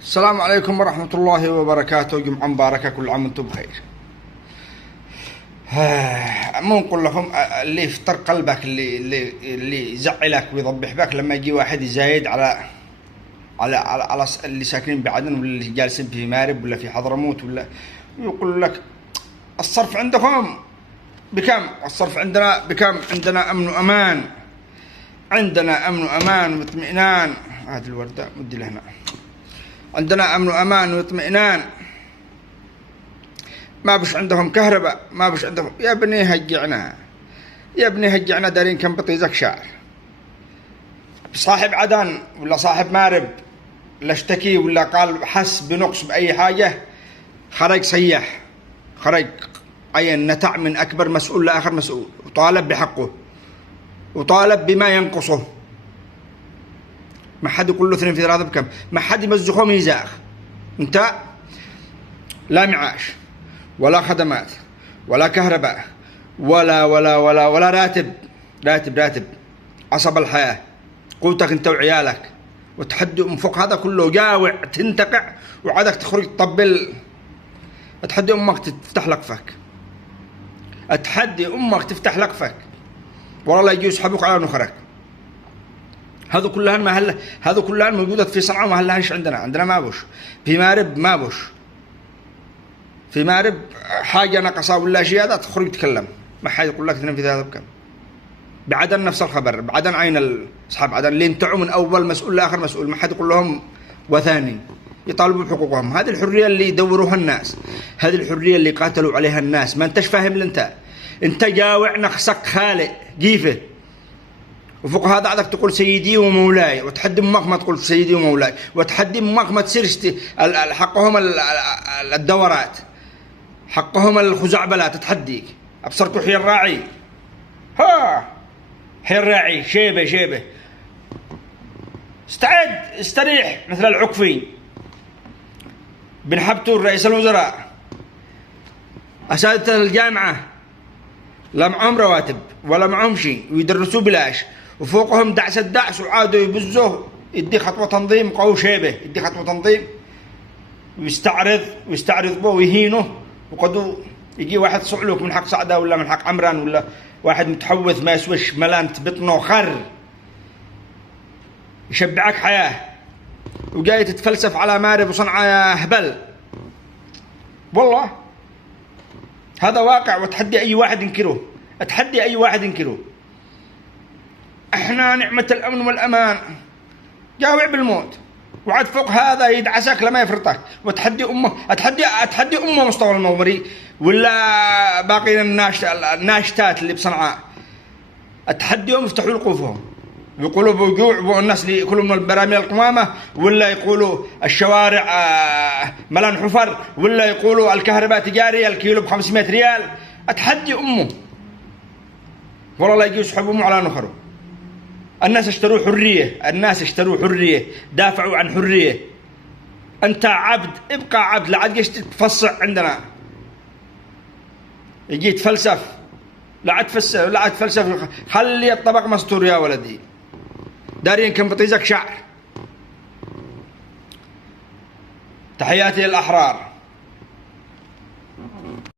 السلام عليكم ورحمة الله وبركاته. جمعة مباركة، كل عام وانتم بخير. مو نقول لكم اللي يفطر قلبك، اللي يزعلك ويضبح بك لما يجي واحد يزايد على اللي ساكنين بعدن، ولا اللي جالسين في مارب ولا في حضرموت، ولا يقول لك الصرف عندكم بكم؟ الصرف عندنا بكم؟ عندنا أمن وأمان، عندنا أمن وأمان واطمئنان. هذه الوردة ودي لهنا. عندنا أمن وأمان واطمئنان، ما بش عندهم كهرباء، ما بش عندهم. يا ابني هجعنا، يا ابني هجعنا. دارين كم بطيزك شعر صاحب عدن ولا صاحب مارب لا اشتكي ولا قال حس بنقص بأي حاجة، خرج صيح، خرج عين نتع من أكبر مسؤول لآخر مسؤول، وطالب بحقه وطالب بما ينقصه. ما حد يقول له 2 في 3 بكم، ما حد يمزخه ميزاخ. انت لا معاش ولا خدمات ولا كهرباء ولا راتب عصب الحياة، قوتك انت وعيالك، وتحدي من فوق هذا كله جاوع تنتقع، وعادك تخرج تطبل. اتحدي امك تفتح لك فك، اتحدي امك تفتح لك فك، والله يجي يسحبوك على نخرك. هذا كلها هذا كلها موجودة في صنعاء، وما هلهاش عندنا ما بوش. في مارب ما بوش، في مارب حاجة نقصها ولا شيء هذا تخرج تكلم، ما حد يقول لك 2 في 3 بكم. بعدن نفس الخبر، بعدن عين أصحاب عدن اللي انتعوا من أول مسؤول لآخر مسؤول، ما حد يقول لهم وثاني، يطالبوا بحقوقهم. هذه الحرية اللي يدوروها الناس، هذه الحرية اللي قاتلوا عليها الناس. ما انتش فاهم. انت جاوع نقصك خالق جيفه، وفوق هذا عادك تقول سيدي ومولاي، وتحدي امك ما تقول سيدي ومولاي، وتحدي امك ما تصيرش حقهم الدورات، حقهم الخزعبلات. تحديك ابصركوا حي الراعي، حي الراعي شيبه استريح مثل العكفي بن حبتور رئيس الوزراء. اساتذه الجامعه لا معهم رواتب ولا معهم شيء، ويدرسوا بلاش، وفوقهم دعس وعادوا يبزوه. يدي خطوة تنظيم قوي شيبه، يدي خطوة تنظيم ويستعرض به ويهينه. وقدو يجي واحد صعلوك من حق سعدة ولا من حق عمران، ولا واحد متحوث ما يسويش ملانت بطنه خر، يشبعك حياة، وجاي تتفلسف على مارب وصنعاء يا هبل. والله هذا واقع، وتحدي أي واحد ينكره، أتحدي أي واحد ينكره. احنا نعمة الأمن والأمان، جاوع بالموت، وعد فوق هذا يدعسك لما يفرطك. وتحدي أمه، أتحدي أمه مصطفى المغمري ولا باقي الناشتات اللي بصنعاء، أتحديهم يفتحوا لقوفهم ويقولوا بوجوع، والناس اللي يأكلوا من البراميل القمامة، ولا يقولوا الشوارع ملان حفر، ولا يقولوا الكهرباء تجاري الكيلو ب500 ريال. أتحدي أمه، والله لا يجي يسحبهم على نخره. الناس اشتروا حرية، دافعوا عن حرية. أنت عبد، ابقى عبد، لا عاد جيش تتفصع عندنا، يجي يتفلسف، لا عاد تفلسف. خلي الطبق مستور يا ولدي. دارين كم بطيزك شعر. تحياتي للأحرار.